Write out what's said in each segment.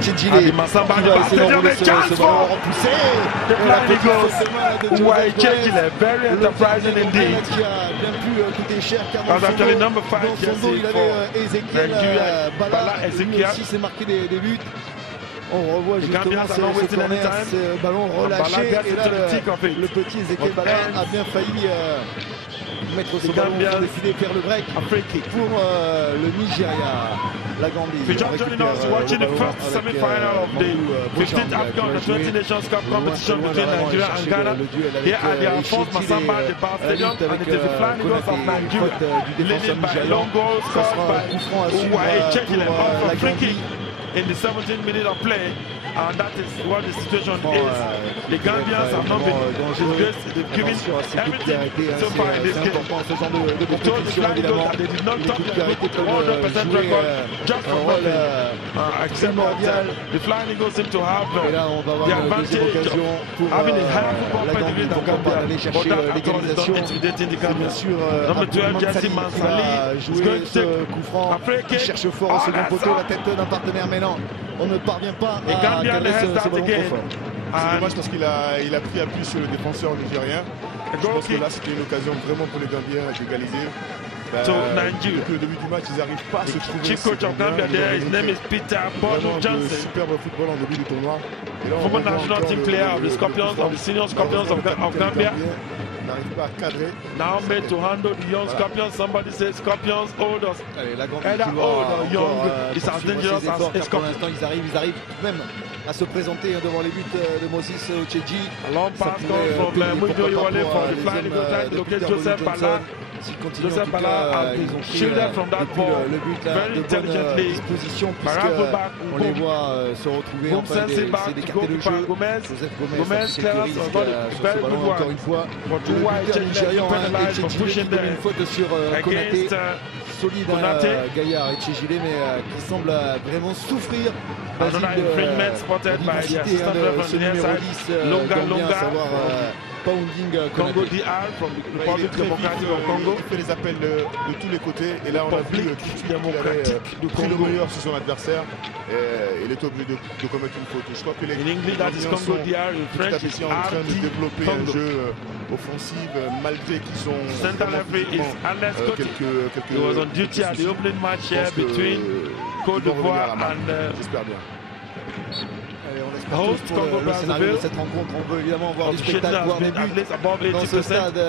Chedjile Massamba qui va essayer d'enrouler ce ballon repoussé. The Flying Eagles. Why Chedjile, very enterprising indeed. Qui a bien pu coûter cher car That's actually number 5 dans son dos il avait Ezekiel Bala lui aussi s'est marqué des buts. On revoit justement ce ballon relâché et là le petit Ezekiel Bala a bien failli mettre ce ballon pour décider faire le break pour le Nigeria. La Gambie. If you're joining us watching the first semi-final of the 15th AFCON the 20 Nations Cup competition between Nigeria and Ghana, here at the Alphonse Massamba de Bar Stadium, and it is the Flying Eagles of Nigeria, leading by long goals scored by Uwae Chedjile off a free kick in the 17th minute of play. And that is what the situation is. The Gambians have not been disgraced. They've given everything so far in this game. They told the Flying Eagles that they did not touch the 100% record just for nothing. Except that the Flying Eagles seem to have the advantage of having a higher football pedigree than Gambia. But that at all is not intimidating the Gambians. Number 12, Jesse Mansali is going to take a free kick. Cherche fort au second poteau la tête d'un partenaire, mais non, on ne parvient pas à cadrer ce ballon trop fort. C'est dommage parce qu'il a pris appui sur le défenseur nigérien. Je pense que là c'était une occasion vraiment pour les Gambiens d'égaliser. Depuis le début du match, ils n'arrivent pas à se trouver. Chief coach of Gambia there, his name is Peter Bono Johnson. Superbe football en début du tournoi. Former national team player of the Scorpions, of the senior Scorpions of Gambia. N'arrive pas à cadrer. Now made to handle the young Scorpions. Somebody says Scorpions old us. Either old or young. It's as dangerous as pour l'instant ils arrivent même à se présenter devant les buts de Moses Ocheji. A long pass comes from Mujo Iwale for the Flying Eagles trying to locate Joseph Bala. Joseph Bala has been shielded from that ball very intelligently. On les voit se retrouver en train d'écarter le jeu. Joseph Gomez sécurise ce ballon encore une fois. Le buteur nigérian Chedjile qui donne une faute sur Konaté. Solide Gaillard et Chedjile mais qui semble vraiment souffrir. L'identité de ce numéro 10 gambien, à savoir Pounding Congo DR from the Republic Democratic of Congo. Il fait les appels de tous les côtés et là on a vu de pris le meilleur sur son adversaire et il est obligé de commettre une faute. Je crois que les Gambiens sont petit à petit en train de développer un jeu offensif malgré qu'ils sont He was on duty at the opening match here between Côte d'Ivoire and j'espère bien. Host le scénario de cette rencontre, on veut évidemment voir du spectacle, voir des buts dans ce stade de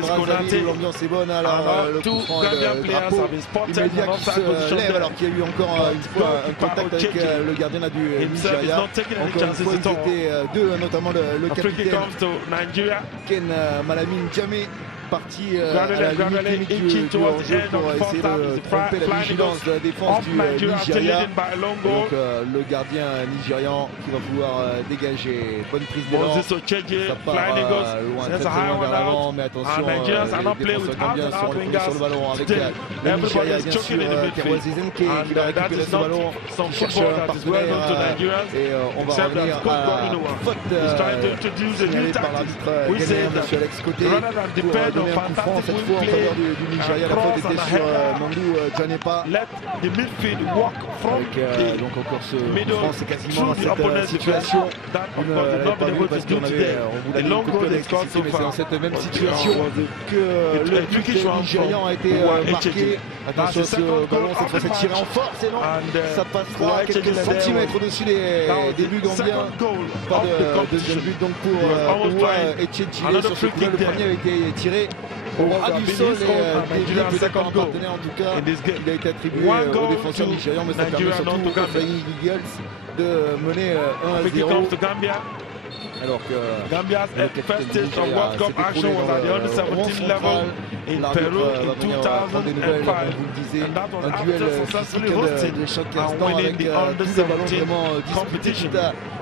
Brazzaville où l'ambiance est bonne. Alors le coup franc et le drapeau immédiat qui se lève alors qu'il y a eu encore une fois un contact avec le gardien du Nigeria. Encore une fois ils étaient deux, notamment le capitaine Ken Malamine Djamé parti à la limite du hors-jeu pour essayer de tromper la vigilance de la défense du Nigeria. Donc le gardien nigérian qui va pouvoir dégager. Bonne prise d'élan. Ça part loin, très loin vers l'avant, mais attention, les défenseurs gambiens sont retrouvés sur le ballon avec le Nigeria bien sûr. Terwaz Ezenke qui va récupérer ce ballon, qui cherche un partenaire et on va revenir à faute signalée par l'arbitre ghanéen, M. Alex Côté. Donner un coup franc cette fois en faveur du Nigeria. La faute était sur Mandou Djanepa. Avec donc encore ce coup franc, c'est quasiment dans cette situation. On n'avait pas vu parce qu'on voulait une coupure d'électricité, mais c'est dans cette même situation que le but nigérian a été marqué. Attention ce ballon, cette fois c'est tiré en force et non, ça passera quelques centimètres au-dessus des buts gambiens. Pas de deuxième but donc pour Chedjile sur ce coup-là. Le premier a été tiré au ras du sol et dévié peut-être par un partenaire. En tout cas, il a été attribué au défenseur nigérian, mais ça permet surtout aux Flying Eagles de mener 1-0. Alors que Gambia's first taste of World Cup action was at the under-17 level in Peru in 2005. And that was after successfully hosting and winning the under-17 competition.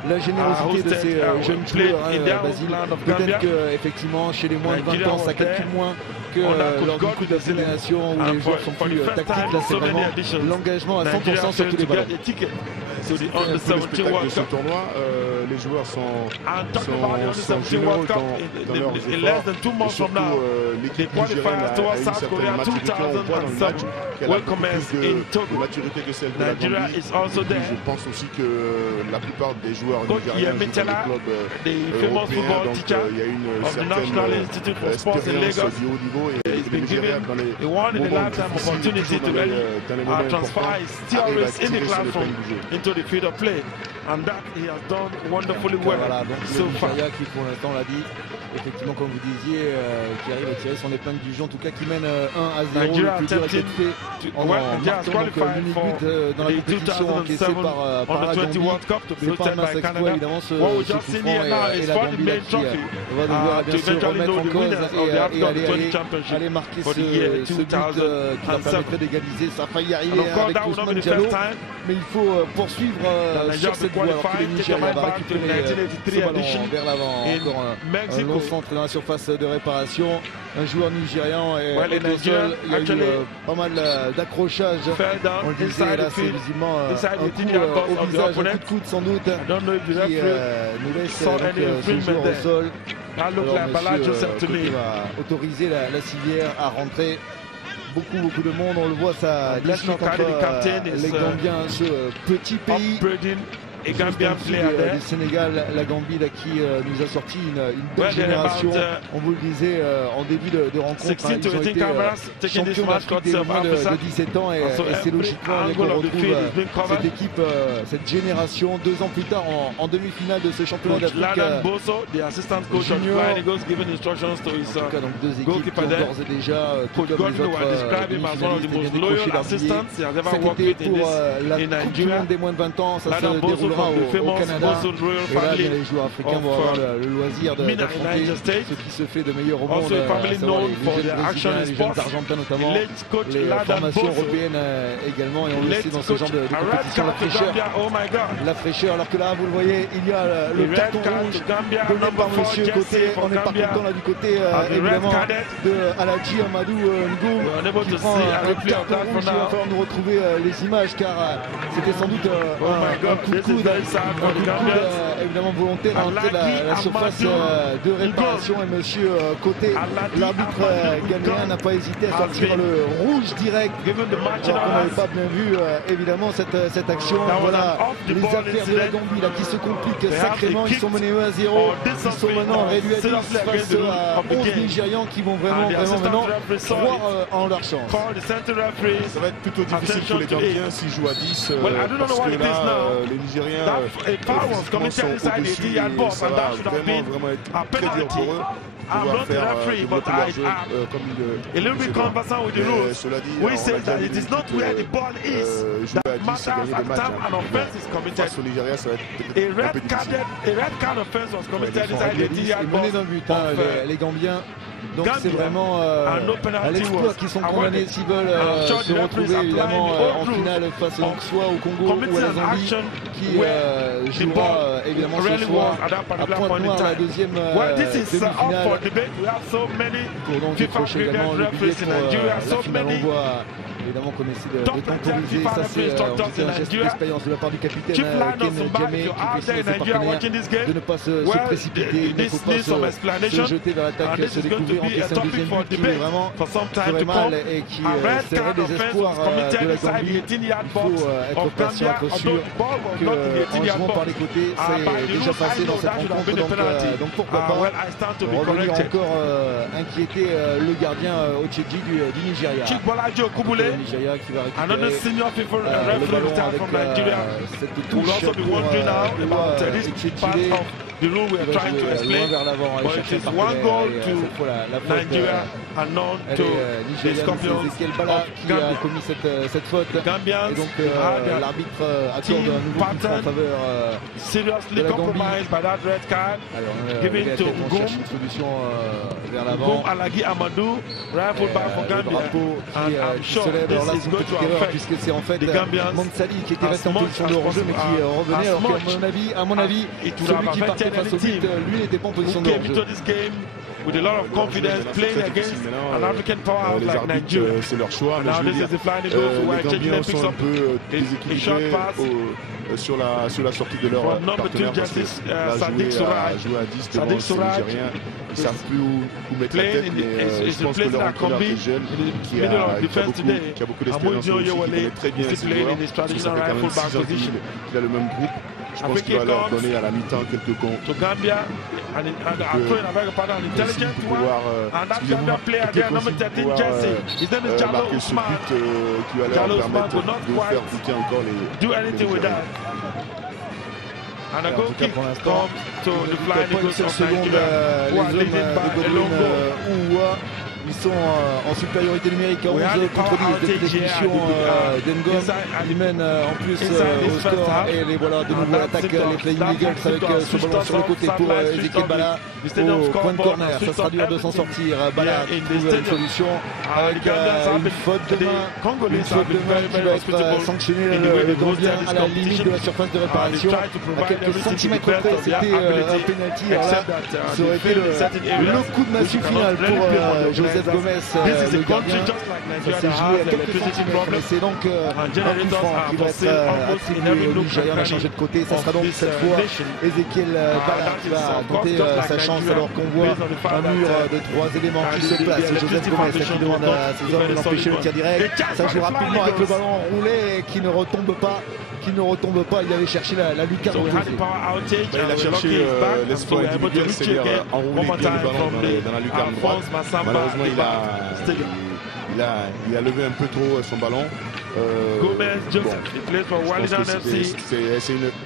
La générosité de ces jeunes joueurs, Basile. Peut-être qu'effectivement, chez les moins de 20 ans, ça calcule moins que lors du coup de la Nation où les joueurs sont plus tactiques. Là, c'est vraiment l'engagement à 100% sur tous les ballons. to the Under 17 World Cup. Tournoi, les joueurs sont World Cup in less than 2 months from now. The qualifiers towards South Korea 2007 will commence in Togo. Nigeria is also there. Je pense aussi que la plupart des joueurs nigériens jouent dans les clubs européens, donc il y a une certaine expérience du haut niveau et le Nigeria dans les moments opportunity to transfer his theories in the classroom into the field of play, and that he has done wonderfully well. Voilà, donc so far. Qui pour l'instant l'a dit, effectivement comme vous disiez, qui arrive à tirer son épingle du jeu, en tout cas qui mène 1-0. Nigeria le plus dur a été fait en marquant l'unique but dans la compétition encaissé par la Gambie. C'est pas un mince exploit évidemment ce coup franc et la Gambie là, qui va devoir bien sûr remettre en cause et aller marquer ce but qui va permettre d'égaliser. Ça a failli arriver avec Ousmane Diallo, mais il faut poursuivre sur cette voie alors que le Nigeria va récupérer ce ballon vers l'avant. Encore un long centre dans la surface de réparation. Un joueur nigérian et au sol, il y a eu pas mal d'accrochages. On le disait, là c'est visiblement un coup au visage, un coup de coude sans doute, qui nous laisse ce joueur au sol. Alors monsieur va autoriser la civière à rentrer. Beaucoup de monde, on le voit, ça discute entre les Gambiens, ce petit pays. Et Gambien du Sénégal, la Gambie là, qui nous a sorti une belle génération. On vous le disait en début de rencontre, ils ont été champions d'Afrique des moins de 17 ans et c'est logiquement qu'on retrouve cette équipe, cette génération 2 ans plus tard en demi-finale de ce championnat d'Afrique junior. En tout cas, donc 2 équipes qui ont d'ores et déjà, tout comme les autres demi-finalistes, bien décroché leur billet. Cet été pour la Coupe du Monde des moins de 20 ans, ça se déroule au Canada. Et là, les joueurs africains vont avoir le loisir d'affronter ce qui se fait de meilleur au monde, à savoir les jeunes brésiliens, les jeunes argentins notamment, les formations européennes également. Et on le sait dans ce genre de compétition, la fraîcheur. Alors que là, vous le voyez, il y a le carton rouge donné par monsieur Côté. On est pas content là du côté évidemment de Aladji Amadou Ngou qui prend un carton rouge. Il va falloir nous retrouver les images car c'était sans doute un coup de coude. Évidemment volontaire à entrer la surface de réparation et monsieur Côté, l'arbitre ghanéen, n'a pas hésité à sortir le rouge direct. Alors qu'on n'avait pas bien vu évidemment cette action. Voilà les affaires de la Gambie là, qui se compliquent sacrément. Ils sont menés 1-0. Ils sont maintenant réduits à 10 face à 11 Nigérians qui vont vraiment maintenant croire en leur chance. Ça va être plutôt difficile pour les Gambiens s'ils jouent à 10 parce que là les Nigériens sont au-dessus, ça va vraiment être très dur pour eux. Pouvoir faire développer leur jeu comme il le veut. Cela dit, we say that it is not where the ball is that matters at the time an offense is committed. Face au Nigeria, ça va être un peu difficile. A red card offense was committed inside the 10-yard box. Menés d'un but, les Gambiens. Donc c'est vraiment à l'exploit qu'ils sont condamnés s'ils veulent se retrouver évidemment en finale face soit au Congo ou à la Zambie qui jouera évidemment ce soir à Pointe-Noire la deuxième demi-finale. Pour donc décrocher également le billet pour la finale. On voit évidemment qu'on essaie de temporiser. Ça c'est un geste d'expérience de la part du capitaine Ken Diamé qui précise ses partenaires de ne pas se précipiter, il ne faut pas se jeter vers l'attaque, se découvrir en question de deuxième but qui est vraiment très mal et qui serait des espoirs de la Gambie. Il faut être patient, être sûr qu'en jouant par les côtés, c'est déjà passé dans cette rencontre. Donc pourquoi pas revenir encore inquiéter le gardien Ocheji du Nigeria. Le Nigeria qui va récupérer le ballon avec cette touche pour Etietile the rule we are trying to explain, but it is one goal to Nigeria and none to the Scorpions qui a commis cette faute. Gambians et donc l'arbitre accorde un nouveau coup en faveur seriously compromised by that red card given to Ngum. Une solution vers l'avant. Ngum Alagi Amadou, right full back for Gambia, and I'm sure this is going to affect puisque c'est en fait the Gambians. Mansali qui était resté en position de hors-jeu mais qui revenait, alors qu'à mon avis celui qui partait face au but, lui n'était pas en position de hors-jeu. With a lot of confidence, playing against an African powerhouse like Nigeria. C'est leur choix. Now this is the flying goal, so we're changing them, picks up a short pass. sur la sortie de leur partenaire parce que jouer à 10 devant les Nigériens, ils ne savent plus où mettre la tête, mais je pense que leur entraîneur qui est jeune, qui a beaucoup d'expérience aussi, qui connaît très bien ses joueurs, parce que ça fait quand même 6 ans qu'il a le même groupe. Je pense qu'il va leur donner à la mi-temps quelques comptes. Marquer ce but qui va leur permettre de faire bouter encore les en tout cas, pour l'instant, pas une seule seconde, les hommes de Godwin ils sont en supériorité numérique à 11 contre 10 de l'exécution d'Engom. Ils mènent en plus au score et les voilà de nouveau attaque les Flying Eagles avec ce ballon sur le côté pour Ezekiel Bala au point de corner. Ça sera dur de s'en sortir. Bala trouve une solution avec une faute de main qui va être sanctionnée le Gambien à la limite de la surface de réparation. À quelques centimètres près, c'était un penalty. Alors là, ça aurait été le coup de massue final pour Joseph Gomez, le gardien. Ça s'est joué à quelques centimètres, mais c'est donc un coup franc qui va être attribué au Nigeria. On a changé de côté, ça sera donc cette fois Ezekiel Bala qui va tenter sa chance alors qu'on voit un mur de 3 éléments qui se place. Joseph Gomez qui demande à ses hommes d'empêcher le tir direct. Ça joue rapidement avec le ballon roulé et qui ne retombe pas. Il avait cherché la lucarne. Il a cherché l'espoir individuel, c'est-à-dire enrouler bien le ballon dans la lucarne droite. Malheureusement, il a levé un peu trop son ballon.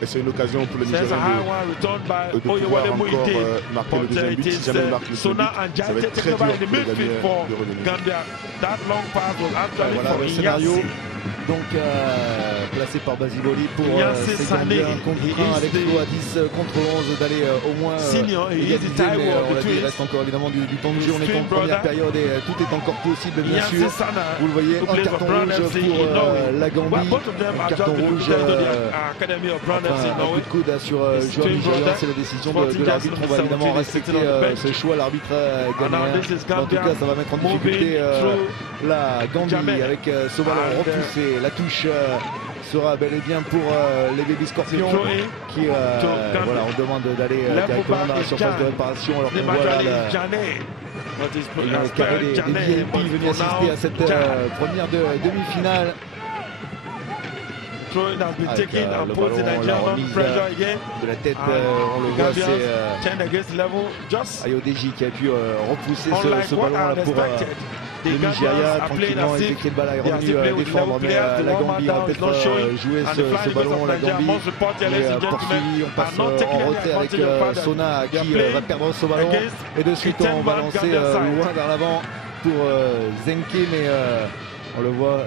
C'est une occasion pour le Nigeria de pouvoir encore marquer le deuxième but. Si jamais il marque le deuxième but, ça va être très dur pour le Gambien de revenir. Voilà le scénario. Donc placé par Basivoli pour ces Gambiens contre 1 avec l'eau à 10 contre 11 d'aller au moins égaliser, mais on l'a dit, il reste encore évidemment du temps de jeu, on est en première période et tout est encore possible bien sûr. Vous le voyez, un carton rouge pour la Gambie, un carton rouge un coup de coude sur joueur nigérian, c'est la décision de l'arbitre. On va évidemment respecter ce choix, l'arbitre ghanéen. En tout cas ça va mettre en difficulté la Gambie avec ce ballon repoussé. La touche sera bel et bien pour les Baby Scorpions qui voilà, on demande d'aller directement dans la surface de réparation alors qu'on voit là le carré des VIP venus assister à cette première demi-finale. Avec le ballon, la remise de la tête, on le voit, c'est Ayodeji qui a pu repousser ce ballon là pour le Nigeria. Tranquillement, Ezekiel Bala est revenu défendre, mais la Gambie a peut-être joué ce ballon. La Gambie est poursuivi, on passe en retrait avec Sona qui va perdre ce ballon et de suite on va lancer loin vers l'avant pour Zenke, mais on le voit,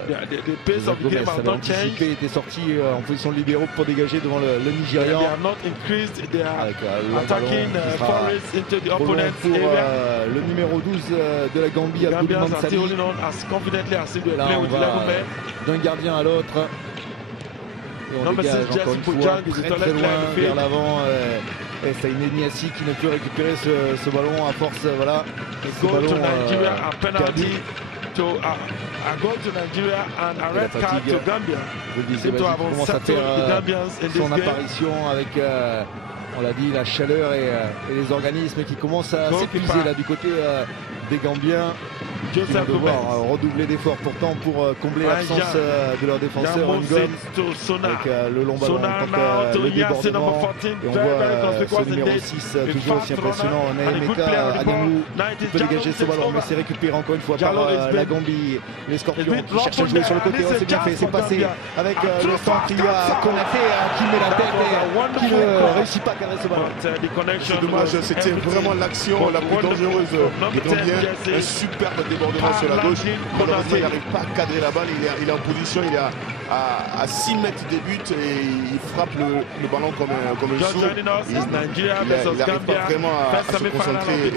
Gomez avait anticipé, était sorti en position de libéraux pour dégager devant le Nigérian. Avec le ballon pour le numéro 12 de la Gambie, Abdul Mansali. Là on va d'un gardien à l'autre. Et on dégage encore une fois très loin vers l'avant. Et c'est une Niassi qui ne peut récupérer ce ballon à force. Voilà. Ce ballon perdu. A goal to Nigeria and a red card to Gambia. Il commence à faire son apparition avec, on l'a dit, la chaleur et les organismes qui commencent à s'épuiser là du côté des Gambiens. Qui vont devoir redoubler d'efforts pourtant pour combler l'absence de leur défenseur Ngom avec le long ballon contre le débordement. Et on voit ce numéro 6 toujours aussi impressionnant, Naemeka Ademou qui peut dégager ce ballon, mais c'est récupéré encore une fois par la Gambie. Les Scorpions qui cherchent à jouer sur le côté, c'est bien fait, c'est passé avec le centre, il y a Konaté qui met la tête et qui ne réussit pas à cadrer ce ballon. C'est dommage, c'était vraiment l'action la plus dangereuse des Gambiens. Un superbe débordement sur la gauche. Malheureusement, il n'arrive pas à cadrer la balle. Il est en position, il est à 6 mètres des buts et il frappe le ballon comme un sourd. Il n'arrive pas vraiment à se concentrer et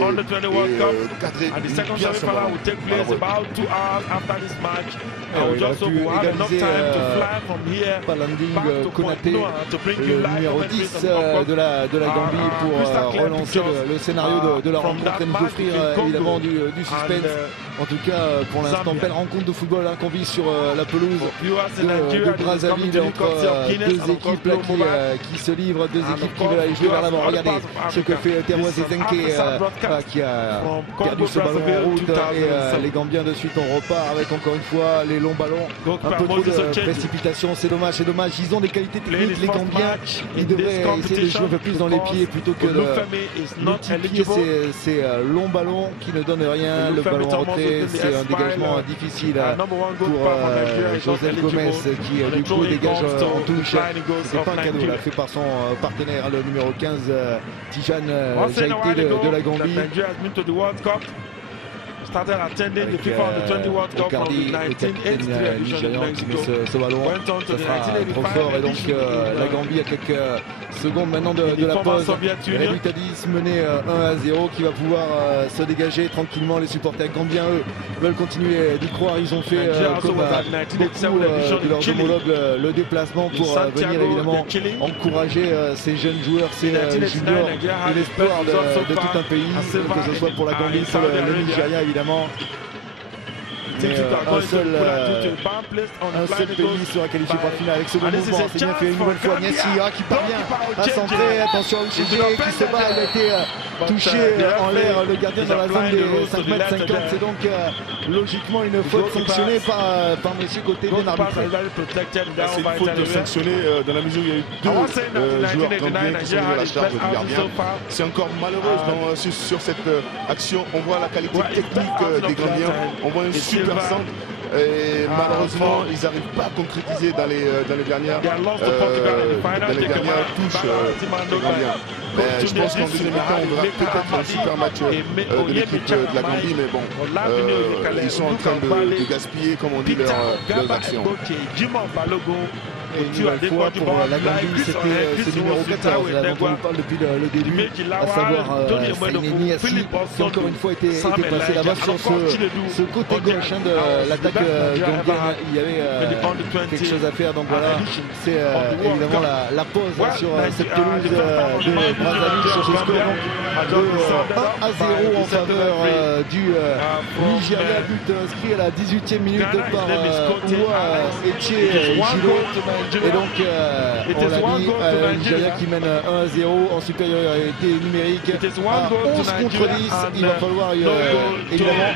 cadrer bien son ballon. Il aurait pu égaliser Palanding Konaté, le numéro 10 de la Gambie, pour relancer le scénario de la rencontre et nous offrir évidemment du suspense. En tout cas, pour l'instant, belle rencontre de football qu'on vit sur la pelouse de Brazzaville entre deux équipes équipes là qui se livrent, deux équipes qui veulent aller jouer vers l'avant. Regardez ce que fait Terwaz Ezenke qui a perdu ce ballon en route et les Gambiens de suite on repart avec encore une fois les longs ballons. Un peu trop de précipitation, c'est dommage, c'est dommage. Ils ont des qualités techniques, les Gambiens. Ils devraient essayer de jouer un peu plus dans les pieds plutôt que de multiplier ces longs ballons qui ne donnent rien. Le ballon rentré, c'est un dégagement difficile pour José Gomez qui du coup dégage en touche. C'est pas un cadeau là, fait par son partenaire, le numéro 15, Tijan Jaité de la Gambie. Started attending the FIFA Under-20 World Cup from the 1983 edition in Mexico. Ce ballon, ça sera trop fort et donc la Gambie a quelques secondes maintenant de la pause. Rémi Tadis mené 1-0 qui va pouvoir se dégager tranquillement. Les supporters gambiens eux veulent continuer d'y croire. Ils ont fait comme beaucoup de leurs homologues le déplacement pour venir évidemment encourager ces jeunes joueurs, ces juniors et l'espoir de tout un pays, que ce soit pour la Gambie, pour le Nigeria évidemment. Mais un seul pays sera qualifié pour la finale avec ce bon mouvement. C'est bien fait une nouvelle fois. Niassia qui parvient à centrer. Attention à Uchege qui se bat. Il a été touché en l'air, le gardien dans la zone des 5 mètres 50. C'est donc logiquement une faute sanctionnée par monsieur côté bien arbitré. C'est une faute sanctionnée dans la mesure où il y a eu deux joueurs gambiens qui sont venus à la charge du gardien. C'est encore malheureux sur cette action. On voit la qualité technique des Gambiens. On voit un super centre. Et malheureusement, ils n'arrivent pas à concrétiser dans les dernières touches des Gambiens. Je pense qu'en deuxième mi-temps, on verra peut-être un super match de l'équipe de la Gambie, mais bon, ils sont en train de gaspiller, comme on dit, leurs actions. Et une nouvelle fois pour la Gambie, c'était ce numéro 14 là, dont on nous parle depuis le début, à savoir Saineni Assi, qui encore une fois était passé là-bas sur ce côté gauche de l'attaque gambienne. Il y avait quelque chose à faire, donc voilà, c'est évidemment la pause sur cette pelouse de Brazzaville sur ce score de 1-0 en faveur du Nigeria, but inscrit à la 18e minute par Uwa Eche Gilo. Et donc, on l'a dit, Nigeria qui mène 1-0 en supériorité numérique à 11 contre 10. Il va falloir évidemment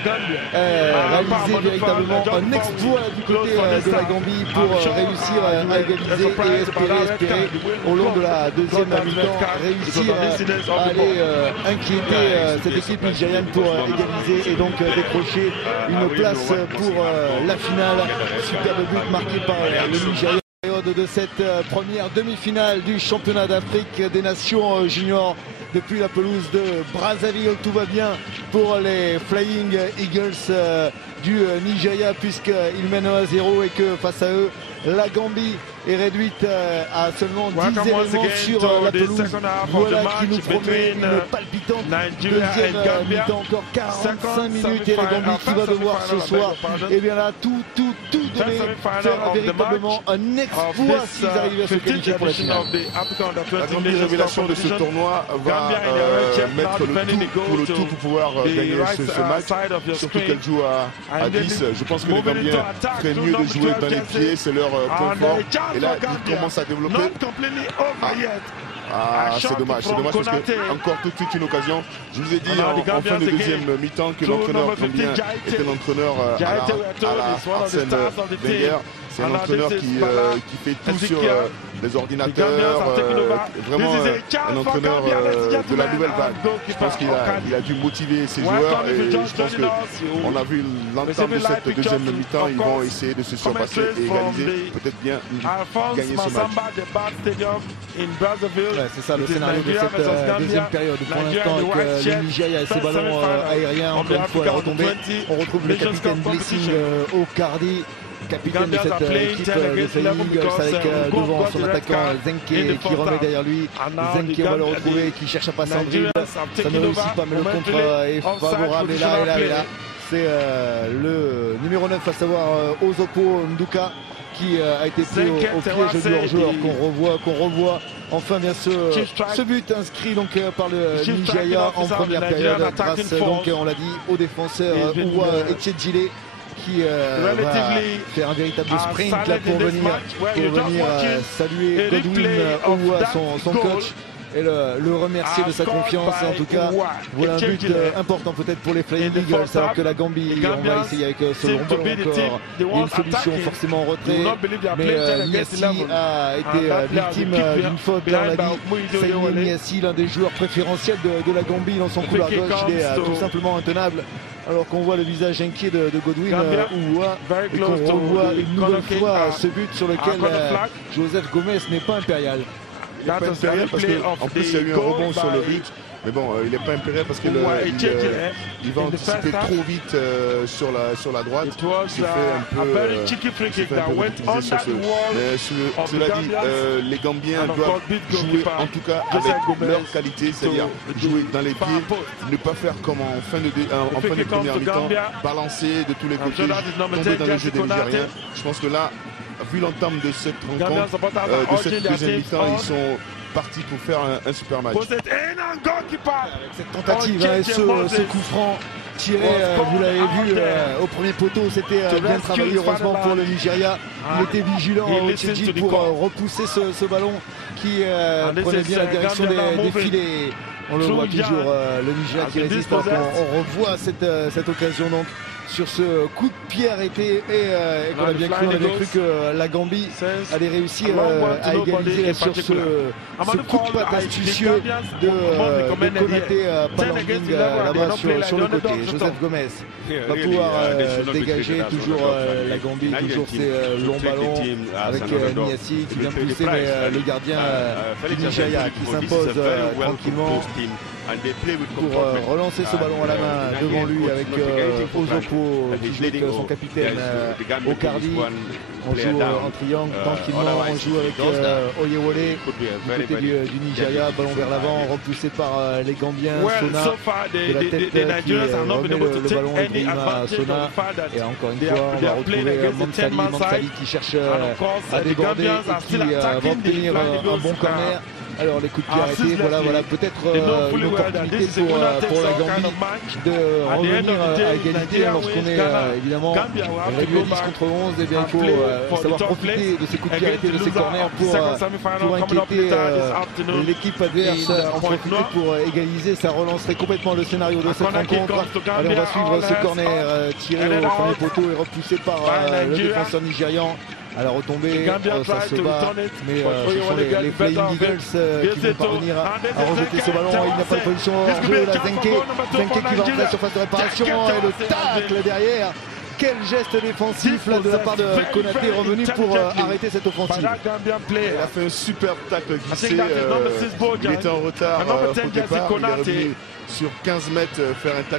réaliser véritablement un exploit du côté de la Gambie pour réussir à égaliser et espérer au long de la deuxième mi-temps réussir à aller inquiéter cette équipe nigériane pour égaliser et donc décrocher une place pour la finale. Superbe but marqué par le Nigeria de cette première demi-finale du championnat d'Afrique des Nations juniors depuis la pelouse de Brazzaville. Tout va bien pour les Flying Eagles du Nigeria puisqu'ils mènent 1-0 et que face à eux la Gambie est réduite à seulement 10 éléments sur la pelouse. Voilà qui nous promet une palpitante deuxième mi-temps, encore 45 minutes et la Gambie qui va devoir ce soir et bien là tout donner, faire véritablement un exploit s'ils arrivent à se qualifier pour la finale. La grande révélation de ce tournoi va mettre le tout pour pouvoir gagner ce match, surtout qu'elle joue à 10. Je pense que les Gambiens feraient mieux de jouer dans les pieds, c'est leur point fort. Et là, ils commencent à développer. C'est dommage parce que encore tout de suite une occasion. Je vous ai dit en fin de deuxième mi-temps que l'entraîneur gambien était l'entraîneur à Arsène Wenger. C'est un entraîneur qui fait tout sur les ordinateurs, vraiment un entraîneur de la nouvelle vague. Je pense qu'il a dû motiver ses joueurs et je pense qu'on a vu l'entame de cette deuxième mi-temps. Ils vont essayer de se surpasser et égaliser, peut-être bien gagner ce match. Ouais, c'est ça le scénario de cette deuxième période. Pour l'instant, avec le Nigeria et ses ballons aériens, encore une fois, retombés. On retrouve le capitaine Blessing Okardi, capitaine de cette équipe de Flying Eagles avec devant son attaquant Zenke qui remet derrière lui. Zenke, on va le retrouver, qui cherche à passer en dribble. Ça ne réussit pas, mais le contre est favorable. Et là. C'est le numéro 9, à savoir Ozopo Nduka, qui a été pris au piège du hors-joueur qu'on revoit enfin bien ce but inscrit donc par le Nigeria en première période grâce donc on l'a dit au défenseur Uwa Echejile qui va faire un véritable sprint là pour venir saluer Godwin ou son coach et le remercier de sa confiance. En tout cas, voilà un but important peut-être pour les Flying Eagles, alors que la Gambie, on va essayer avec ce long ballon encore. Il y a une solution forcément en retrait, mais Niassi a été victime d'une faute. On l'a dit, Saïd Niassi, l'un des joueurs préférentiels de la Gambie dans son couloir gauche, il est tout simplement intenable. Alors qu'on voit le visage inquiet de Godwin et qu'on revoit une nouvelle fois ce but sur lequel Joseph Gomez n'est pas impérial. Il n'est pas impérial parce qu'en plus il y a eu un rebond sur le but. Mais bon, il n'est pas impérial parce qu'il va anticiper trop vite sur la droite. Il fait un peu cela dit, les Gambiens doivent jouer en tout cas avec leur qualité, c'est-à-dire jouer dans les pieds, ne pas faire comme en fin de première mi-temps, balancer de tous les côtés, tomber dans le jeu des Nigériens. Je pense que là, vu l'entame de cette rencontre, de cette deuxième mi-temps, ils sont partis pour faire un super match. Avec cette tentative et ce coup franc tiré, vous l'avez vu, au premier poteau, c'était bien travaillé heureusement pour le Nigeria. Il était vigilant pour repousser ce ballon qui prenait bien la direction des filets. On le voit toujours, le Nigeria qui résiste. On revoit cette occasion donc sur ce coup de pied arrêté et qu'on a bien cru, on avait cru que la Gambie allait réussir à égaliser sur ce coup de patte astucieux de Konaté Palanging là-bas sur le côté. Joseph Gomez va pouvoir dégager toujours la Gambie, toujours ces longs ballons avec Niassi qui vient pousser, mais le gardien du Nigeria qui s'impose tranquillement pour relancer ce ballon à la main devant lui avec Ozopo qui joue avec son capitaine Okardi. On joue en triangle tranquillement, on joue avec Oyewole du côté du Nigeria, ballon vers l'avant, repoussé par les Gambiens. Sona de la tête qui remet le ballon à Ibrahima Sona. Et encore une fois, on va retrouver Mansali qui cherche à déborder et qui va obtenir un bon corner. Alors les coups de pied arrêtés, voilà peut-être une opportunité pour la Gambie de revenir à égalité lorsqu'on est évidemment réduit à 10 contre 11. Et bien il faut savoir profiter de ces coups de pied arrêtés, de ces corners pour inquiéter l'équipe adverse, en profiter pour égaliser. Ça relancerait complètement le scénario de cette rencontre. Allez, on va suivre ce corner tiré au premier poteau et repoussé par le défenseur nigérian. À la retombée, ça se bat, mais ce sont les Flying Eagles qui vont parvenir à rejeter ce ballon. Il n'y a pas de position hors jeu, là, Zenke qui va entrer à la surface de réparation et le tacle derrière. Quel geste défensif là de la part de Konaté revenu pour arrêter cette offensive. Il a fait un superbe tacle glissé. Il était en retard au départ. Il est revenu sur 15 mètres faire un tacle.